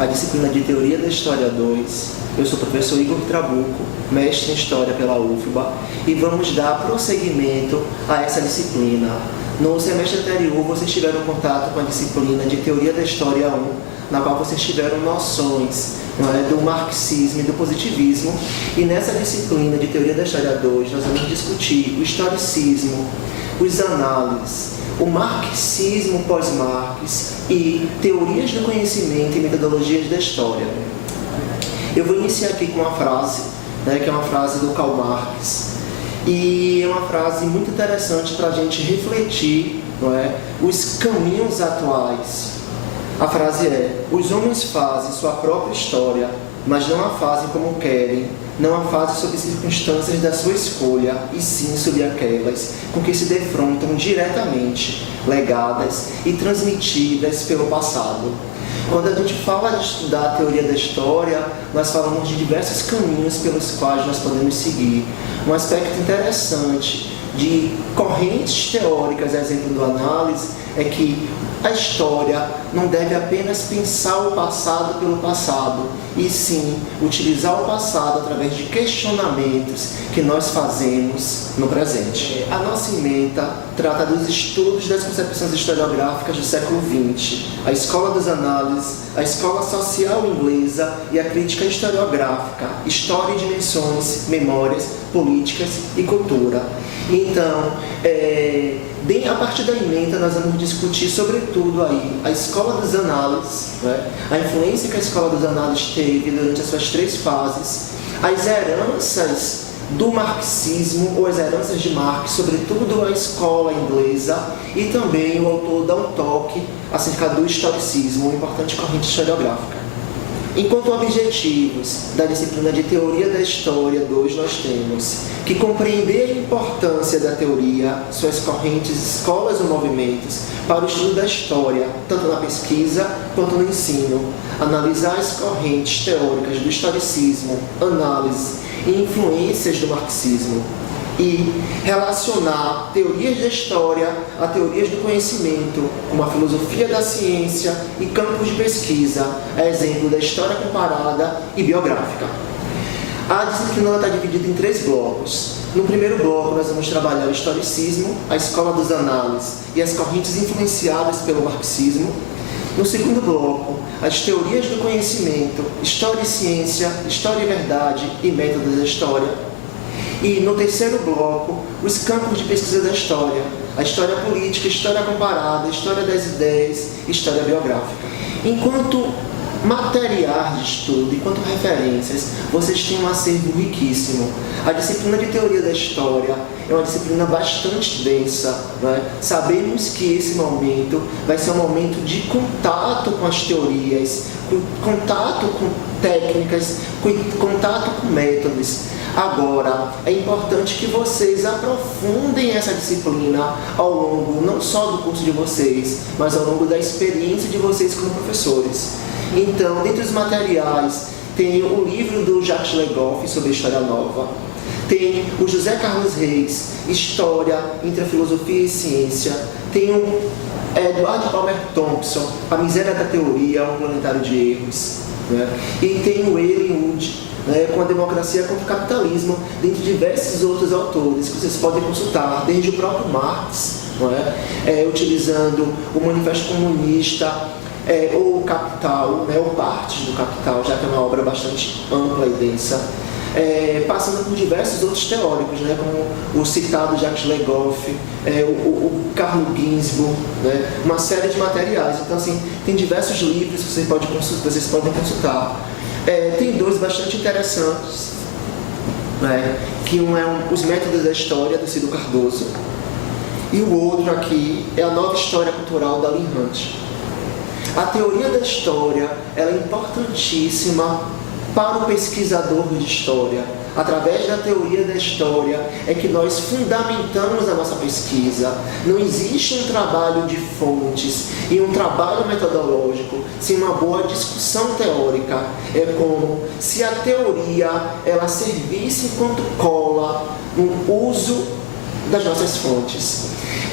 a disciplina de Teoria da História 2. Eu sou o professor Igor Trabuco, mestre em História pela UFBA, e vamos dar prosseguimento a essa disciplina. No semestre anterior, vocês tiveram contato com a disciplina de Teoria da História 1, na qual vocês tiveram noções do marxismo e do positivismo, e nessa disciplina de Teoria da História 2, nós vamos discutir o historicismo, os análises, o marxismo pós-Marx e teorias do conhecimento e metodologias da história. Eu vou iniciar aqui com uma frase, que é uma frase do Karl Marx, e é uma frase muito interessante para a gente refletir, os caminhos atuais. A frase é: os homens fazem sua própria história, mas não a fazem como querem, não a fazem sob circunstâncias da sua escolha, e sim sob aquelas com que se defrontam diretamente, legadas e transmitidas pelo passado. Quando a gente fala de estudar a teoria da história, nós falamos de diversos caminhos pelos quais nós podemos seguir. Um aspecto interessante de correntes teóricas, exemplo do análise, é que a história não deve apenas pensar o passado pelo passado, e sim utilizar o passado através de questionamentos que nós fazemos no presente. A nossa ementa trata dos estudos das concepções historiográficas do século XX, a escola das análises, a escola social inglesa e a crítica historiográfica, história e dimensões, memórias, políticas e cultura. Então, a partir da ementa, nós vamos discutir, sobretudo, aí, a escola das análises, a influência que a escola das análises teve durante as suas 3 fases, as heranças do marxismo, ou as heranças de Marx, sobretudo a escola inglesa, e também o autor dá um toque acerca do historicismo, uma importante corrente historiográfica. Enquanto objetivos da disciplina de Teoria da História 2, nós temos que compreender a importância da teoria, suas correntes, escolas ou movimentos, para o estudo da história, tanto na pesquisa quanto no ensino, analisar as correntes teóricas do historicismo, análise e influências do marxismo, e relacionar teorias da história a teorias do conhecimento, como a filosofia da ciência e campos de pesquisa, a exemplo da história comparada e biográfica. A disciplina está dividida em 3 blocos. No primeiro bloco, nós vamos trabalhar o historicismo, a escola dos análises e as correntes influenciadas pelo marxismo. No segundo bloco, as teorias do conhecimento, história e ciência, história e verdade e métodos da história. E no terceiro bloco, os campos de pesquisa da história, a história política, história comparada, história das ideias, história biográfica. Enquanto materiais de estudo, enquanto referências, vocês têm um acervo riquíssimo. A disciplina de Teoria da História é uma disciplina bastante densa. Sabemos que esse momento vai ser um momento de contato com as teorias, contato com técnicas, contato com métodos. Agora, é importante que vocês aprofundem essa disciplina ao longo não só do curso de vocês, mas ao longo da experiência de vocês como professores. Então, dentre os materiais, tem o livro do Jacques Legoff sobre a História Nova, tem o José Carlos Reis, História entre a Filosofia e Ciência, tem o Edward Palmer Thompson, A Miséria da Teoria, um Planetário de Erros, e tem o Ellen Wood, com a democracia contra o capitalismo, dentre diversos outros autores que vocês podem consultar, desde o próprio Marx, utilizando o Manifesto Comunista, ou o Capital, ou partes do Capital, já que é uma obra bastante ampla e densa, passando por diversos outros teóricos, como o citado Jacques Legoff, o Carlo Ginzburg, uma série de materiais. Então, assim, tem diversos livros que vocês podem consultar. Tem 2 bastante interessantes, que um é Os Métodos da História, do Ciro Cardoso, e o outro aqui é A Nova História Cultural, da Lynn Hunt. A teoria da história ela é importantíssima para o pesquisador de história. Através da teoria da história é que nós fundamentamos a nossa pesquisa. Não existe um trabalho de fontes e um trabalho metodológico sem uma boa discussão teórica. É como se a teoria ela servisse enquanto cola no uso das nossas fontes.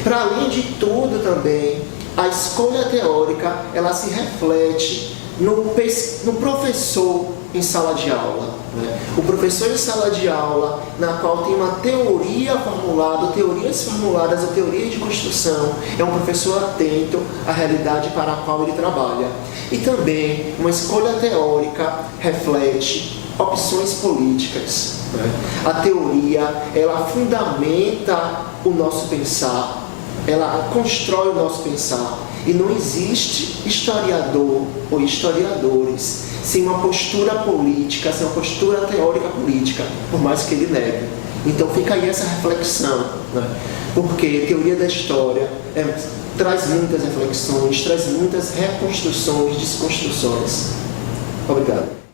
Para além de tudo também, a escolha teórica ela se reflete no professor em sala de aula. Né? O professor em sala de aula, na qual tem uma teoria formulada, teorias formuladas, a teoria de construção, é um professor atento à realidade para a qual ele trabalha. E também uma escolha teórica reflete opções políticas. Né? A teoria, ela fundamenta o nosso pensar, ela constrói o nosso pensar. E não existe historiador ou historiadores sem uma postura política, sem uma postura teórica política, por mais que ele negue. Então fica aí essa reflexão, né? Porque a teoria da história traz muitas reflexões, traz muitas reconstruções, desconstruções. Obrigado.